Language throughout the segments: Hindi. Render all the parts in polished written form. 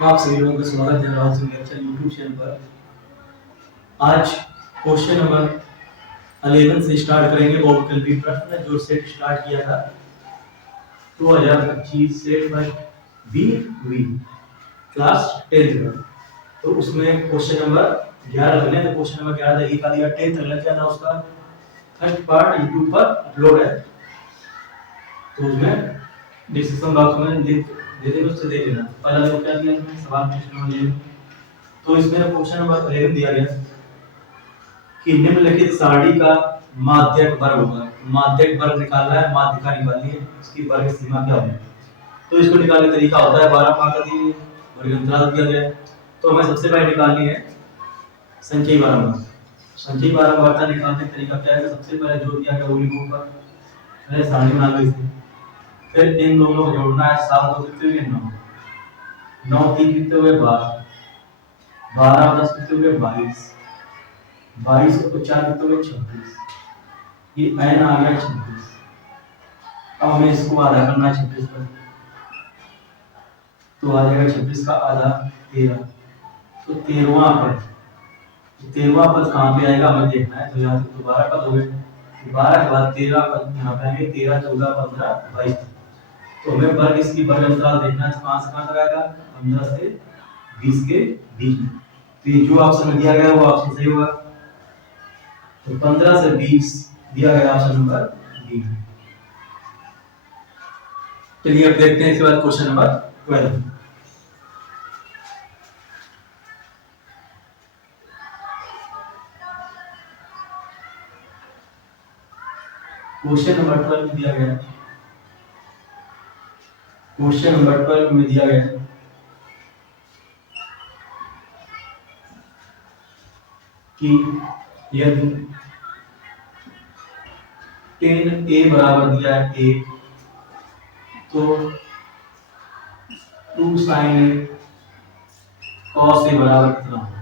आप सभी लोगों का स्वागत है Rahul Singh lecture YouTube channel पर। आज क्वेश्चन नंबर 11 से स्टार्ट करेंगे और कंप्लीट प्रश्न है जो सेट स्टार्ट किया था 2025 set first B class 10th में। तो उसमें क्वेश्चन नंबर 11 बने, तो क्वेश्चन नंबर 11 देखिए का दिया 10th तक लग जाना, उसका फर्स्ट पार्ट यूट्यूब पर अपलोड है, तो उसमें डिस्क्रिप्शन बॉक्स में लिंक दे देंगे, उससे देख लेना। पहला देखो क्या दिया इसमें सवाल क्वेश्चन नंबर 11। तो इसमें क्वेश्चन नंबर 11 दिया गया कि निम्नलिखित सारणी का माध्यक वर्ग होगा। माध्यक वर्ग निकालना है, माध्यिका निकालनी है, इसकी वर्ग सीमा क्या होगी। तो इसको निकालने का तरीका होता है 12 पाता दिए वर्ग अंतराल दिया गया है। तो हमें सबसे पहले निकालनी है संचयी बारंबार। संचयी बारंबारता निकालने का तरीका क्या है, सबसे पहले जो दिया गया वो लिखो ऊपर, पहले सारणी बना लो इसे, फिर इन दोनों को जोड़ना है। 7 दो कितने हुए 9, 9 3 कितने हुए 12, 12 10 कितने हुए 22, 22 को 4 कितने हुए 26, ये n आ गया 26। अब हमें इसको आधा करना है 26 पर, तो आ जाएगा 26 का आधा 13। तो 13वां पद, 13वां पद कहाँ पे आएगा हमें देखना है। तो यहाँ तक तो 12 पद हो गए, 12 के बाद 13 पद यहाँ पे आएंगे, 13 14 15 22। तो हमें वर्ग इसकी वर्ग अंतराल देखना है, तो कहाँ से कहाँ तक आएगा 15 से 20 के बीच में। तो ये जो ऑप्शन दिया गया वो ऑप्शन सही होगा। तो 15 से 20 दिया गया ऑप्शन नंबर डी। चलिए अब देखते हैं इसके बाद क्वेश्चन नंबर 12। क्वेश्चन नंबर 12 में दिया गया, क्वेश्चन नंबर 12 में दिया गया कि यदि 10a बराबर दिया है 1, तो 2 sin a cos a बराबर कितना होगा।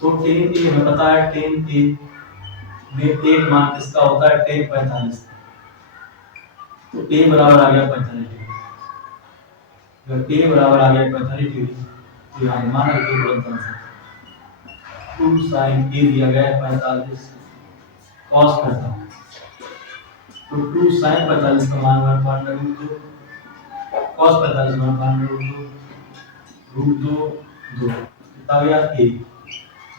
तो 10a हमें पता है, 10a में एक मान किसका होता है, tan 45। तो a बराबर आ गया 45 डिग्री। अगर a बराबर आ गया 45 डिग्री तो यहाँ मान रखिए तुरंत से 2 sin a दिया गया है 45 cos 45। तो 2 sin 45 का मान मान रूट 2, cos 45 का मान रूट 2 2 कितना गया a।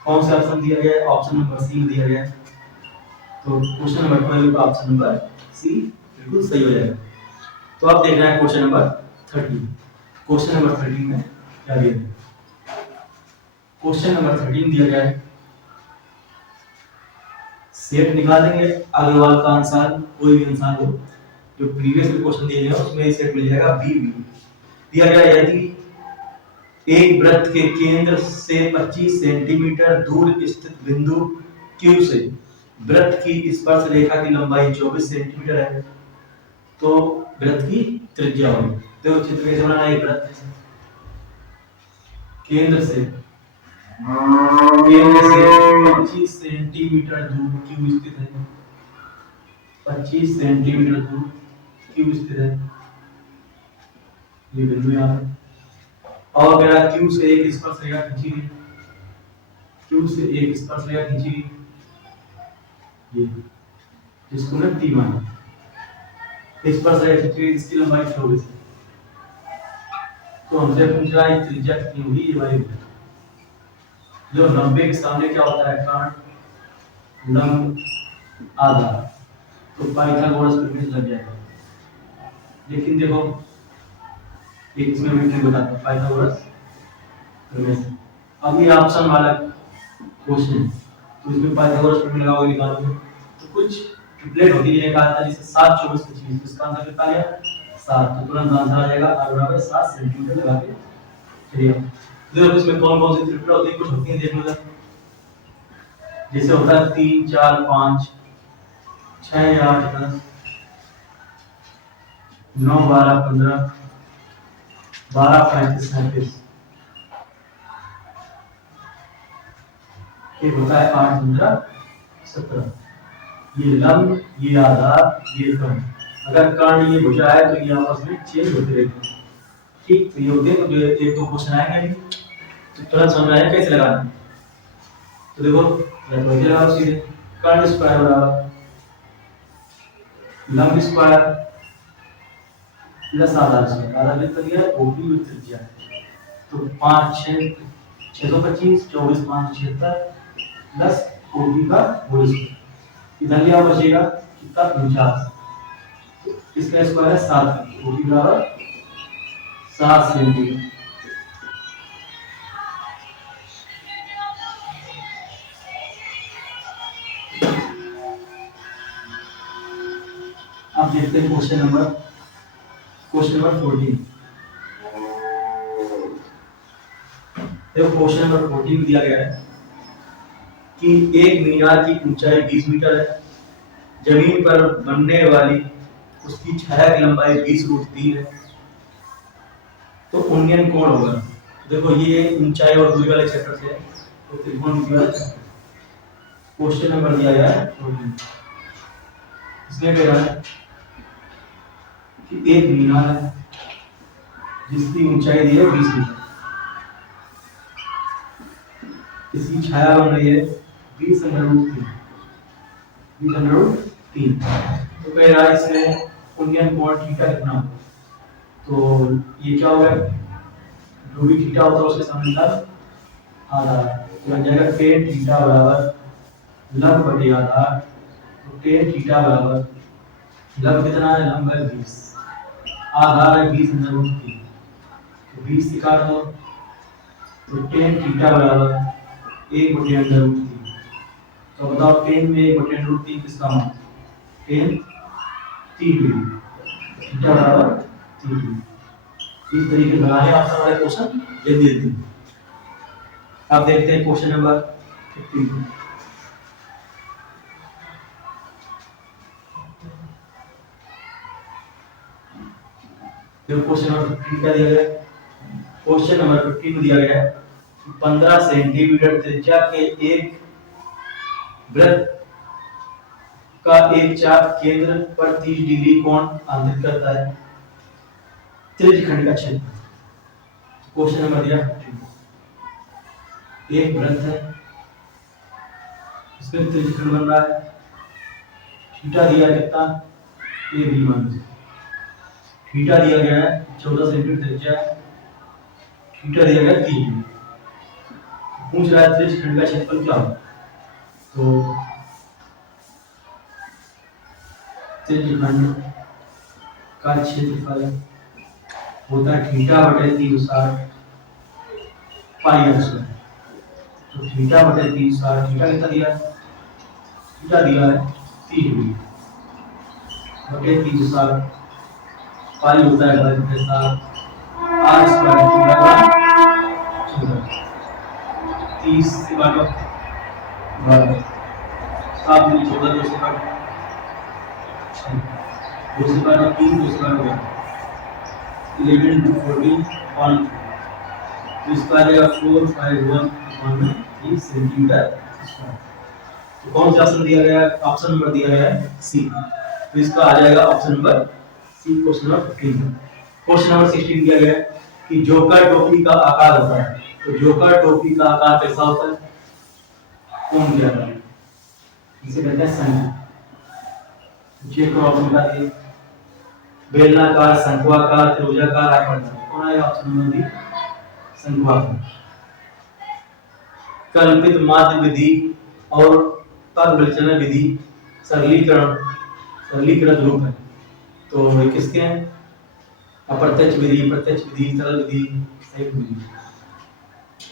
कौन सा ऑप्शन दिया गया है, ऑप्शन नंबर सी में दिया गया है। तो क्वेश्चन नंबर 12 का ऑप्शन नंबर सी बिल्कुल सही हो जाएगा। तो अब देखना है क्वेश्चन नंबर 13। क्वेश्चन नंबर 13 में क्या दिया है, क्वेश्चन नंबर 13 दिया गया है सेट निकालेंगे अग्रवाल का अनुसार, कोई भी अनुसार हो जो प्रीवियस क्वेश्चन दिए गए उसमें सेट मिल जाएगा बी बी। दिया गया यदि एक वृत्त के केंद्र से 25 सेंटीमीटर दूर स्थित बिंदु Q से वृत्त की स्पर्श रेखा की लंबाई 24 सेंटीमीटर है, तो वृत्त की त्रिज्या होगी। देखो चित्र कैसे बनाना है, एक वृत्त है, केंद्र से 25 सेंटीमीटर दूर Q स्थित है, 25 सेंटीमीटर दूर Q स्थित है, ये बिंदु यहाँ पे। और मेरा Q से एक स्पर्श रेखा खींची गई, Q से एक स्पर्श रेखा खींची गई, ये जिसको मैं T मान, स्पर्श रेखा खींची गई, इसकी लंबाई 24 है। तो हमसे पूछ रहा है त्रिज्या कितनी होगी, ये वाली जो 90 के सामने क्या होता है काट लंब आधा, तो पाइथागोरस प्रमेय लग जाएगा। लेकिन देखो एक इसमें भी नहीं बताता पाइथागोरस प्रमेय। अब ये ऑप्शन वाला क्वेश्चन, तो इसमें पाइथागोरस प्रमेय लगाओगे निकालोगे तो कुछ ट्रिपलेट होती है, कहा था जिसे 7 24 की चीज, इसका आंसर कितना आया 7। तो तुरंत आंसर आ जाएगा r बराबर 7 सेंटीमीटर लगा के चलिए। देखो इसमें कौन कौन सी ट्रिपलेट होती है, कुछ होती है देख लो जरा। जैसे होता है 3 4 5 6 8 10 9 12 15 12 35 37, एक होता है 8 15 17। ये लंब, ये आधार, ये कर्ण। अगर कर्ण ये भुजा है तो ये आपस में चेंज होते रहते हैं, ठीक, तो ये होते हैं, तो जो एक दो क्वेश्चन आएंगे अभी, तो तुरंत समझ में आएगा कैसे लगाना है। तो देखो वही लगाओ सीधे, कर्ण स्क्वायर बराबर लंब स्क्वायर प्लस आधार स्क्वायर, आधार वृत्त कर दिया, ओपी वृत्त त्रिज्या, तो 5 6 625 24 5 76 प्लस ओपी का होल स्क्वायर, इधर क्या बचेगा कितना 49, इसका स्क्वायर है 7, ओपी बराबर 7 सेंटीमीटर। अब देखते हैं क्वेश्चन नंबर 14। देखो क्वेश्चन नंबर 14 में दिया गया है कि एक मीनार की ऊंचाई 20 मीटर है, जमीन पर बनने वाली उसकी छाया की लंबाई 20√3 है, तो उन्नयन कोण होगा। देखो ये ऊंचाई और दूरी वाले चैप्टर से है, तो त्रिकोणमिति वाला चैप्टर, क्वेश्चन नंबर दिया गया है 14। इसमें कह रहा है कि एक मीनार है जिसकी ऊंचाई दी है 20 मीटर, इसकी छाया बन रही है 20√3, तो कह रहा है इसमें उन्नयन कोण थीटा कितना होगा। तो ये क्या होगा, जो भी थीटा होता है उसके सामने का आधार, तो बन जाएगा tan थीटा बराबर लंब बटे आधार, तो tan थीटा बराबर लंब कितना है, लंब है 20, आधार है 20√3, तो 20 से काट दो, तो tan थीटा बराबर 1/√3, तो बताओ tan में 1/√3 किसका मान, tan 3 डिग्री, थीटा बराबर 3 डिग्री। इस तरीके से बनाने आप सारे क्वेश्चन जल्दी जल्दी। अब देखते हैं क्वेश्चन नंबर 15। क्वेश्चन नंबर 15 क्या दिया गया है, क्वेश्चन नंबर 15 में दिया गया है 15 सेंटीमीटर त्रिज्या के एक वृत्त का एक चाप केंद्र पर 30 डिग्री कोण आंतरिक करता है, त्रिज्यखंड का क्षेत्र। क्वेश्चन नंबर दिया, एक वृत्त है, इसमें त्रिज्यखंड बन रहा है, थीटा दिया कितना, ये भी मान थीटा दिया गया है 14 सेंटीमीटर त्रिज्या, थीटा दिया गया 3 डिग्री, पूछ रहा है त्रिज्यखंड का क्षेत्रफल क्या होगा। तो त्रिज्यखंड का क्षेत्रफल होता है थीटा बटे 360 पाई आर स्क्वायर, तो थीटा बटे 360, थीटा कितना दिया है, थीटा दिया है 3 डिग्री बटे 360 पाई होता है 7 आर स्क्वायर बराबर 30 से काटो 12, 7 में 14, 2 से काटो 2 से काटो 3, 2 से काटो 11 2 14 1, तो इसका आ जाएगा 451 सेंटीमीटर स्क्वायर। तो कौन सा ऑप्शन दिया गया है, ऑप्शन नंबर दिया गया है सी, तो इसका आ जाएगा option number C, question number 15। Question number 16 दिया गया है कि जोकर टोपी का आकार होता है, तो जोकर टोपी का आकार कैसा होता है, कौन दिया है, इसे कहते हैं संख्या, चेक करो ऑप्शन का दिए, बेलनाकार, शंक्वाकार, त्रिभुजाकार, आयताकार, कौन आएगा ऑप्शन नंबर डी, शंक्वाकार। कल्पित माध्य विधि और पदविचलन विधि सरलीकृत रूप है, तो ये किसके हैं, अप्रत्यक्ष विधि, प्रत्यक्ष विधि, सरल विधि, संयुक्त विधि,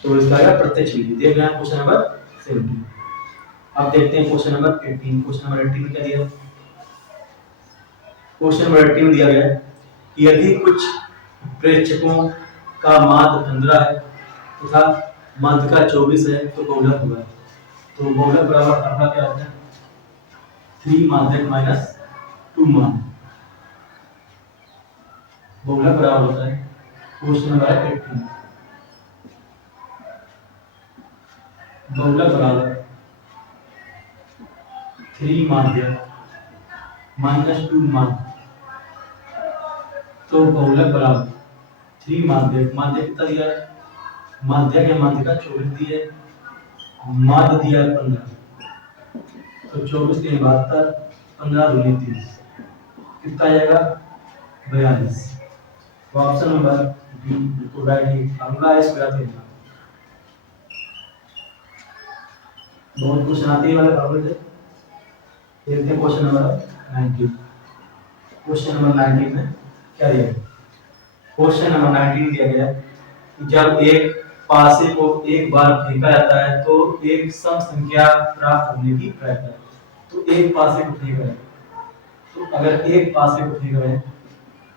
तो इसका आएगा प्रत्यक्ष विधि। देख रहे हैं क्वेश्चन नंबर 17। अब देखते हैं क्वेश्चन नंबर 18। क्वेश्चन नंबर 18 में क्या दिया है, क्वेश्चन नंबर 18 में दिया गया है कि यदि कुछ प्रेक्षकों का माध्य 15 है तथा माध्य का 24 है तो बहुलक होगा, तो बहुलक बराबर अपना क्या होता है, 3 माध्यक माइनस 2 माध्य, बहुलक बराबर होता है, क्वेश्चन नंबर 18, बहुलक बराबर 3 माध्यक माइनस 2 माध्य, तो बहुलक बराबर 3 माध्य, माध्य कितना दिया है, माध्य के माध्य का 24 दिया है, माध्य दिया है 15, तो 24 3 72, 15 दूनी 30, कितना आ जाएगा 42। तो ऑप्शन नंबर बी बिल्कुल राइट है। अगला है स्क्वायर थ्योरम। बहुत क्वेश्चन आते हैं वाले प्रॉब्लम है। देखते हैं क्वेश्चन नंबर 19। क्वेश्चन नंबर 19 में क्या दिया है? क्वेश्चन नंबर 19 दिया गया है कि जब एक पासे को एक बार फेंका जाता है तो एक सम संख्या प्राप्त होने की प्रयत्न है। तो एक पासे को फेंक रहे हैं, तो अगर एक पासे को फेंक रहे हैं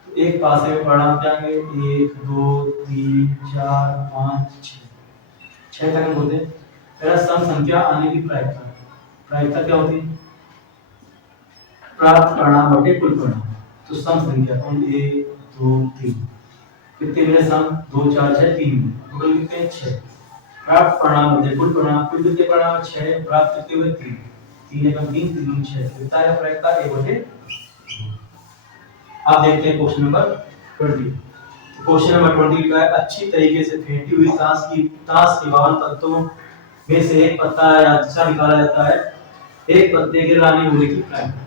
तो एक पासे में परिणाम क्या आएंगे, 1 2 3 4 5 6 तक होते हैं। पहला सम संख्या आने की प्रायिकता, प्रायिकता क्या होती है, प्राप्त परिणाम बटे कुल परिणाम। तो सम संख्या कौन, 1 2 3, कितने मिले सम, 2 4 6 3, टोटल कितने हैं 6। प्राप्त परिणाम बटे कुल परिणाम, कुल कितने परिणाम 6, प्राप्त कितने हुए 3, 3 एकम 3 3 दूनी 6, कितना है प्रायिकता 1 बटे। अब देखते हैं क्वेश्चन नंबर 20। क्वेश्चन नंबर 20 लिखा है अच्छी तरीके से फेंटी हुई ताश के 52 पत्तों में से एक पत्ता या अच्छा निकाला जाता है, एक पत्ते के रानी होने की प्रायिकता।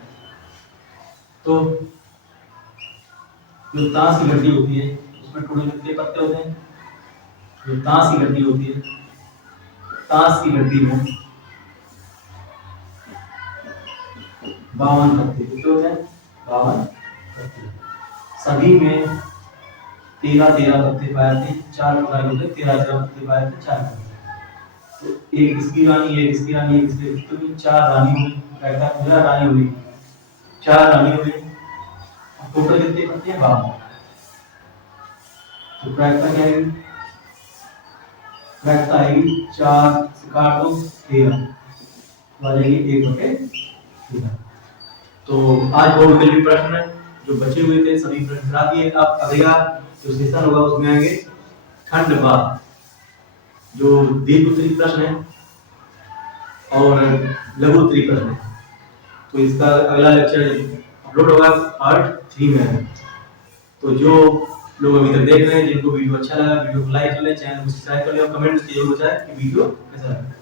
तो जो ताश की गड्डी होती है उसमें टोटल कितने पत्ते होते हैं, जो ताश की गड्डी होती है, ताश की गड्डी में 52 पत्ते, कितने होते हैं 52 पत्ते। सभी में 13 पत्ते पाए थे, 4 टोटल होते 13 पत्ते पाए थे, 4 पत्ते। तो एक इसकी रानी, एक इसकी रानी, एक इसकी, तो 4 रानी हुई, कहता है मेरा रानी हुई, 4 रानी हुई, टोटल कितने पत्ते हैं 52। तो प्रायिकता क्या आएगी, प्रायिकता आएगी 4 से काट दो 13, तो आ जाएगी 1 बटे 13। तो आज बहुत जल्दी प्रश्न है जो बचे हुए थे सभी प्रश्न करा दिए। अब अगला जो सेशन होगा उसमें आएंगे खंड भाग, जो दीर्घ उत्तरी प्रश्न है और लघु उत्तरी प्रश्न है। तो इसका अगला लेक्चर अपलोड होगा पार्ट 3 में। तो जो लोग अभी तक देख रहे हैं, जिनको वीडियो अच्छा लगा वीडियो को लाइक कर ले, चैनल को सब्सक्राइब कर ले और कमेंट जरूर बताएं कि वीडियो कैसा लगा।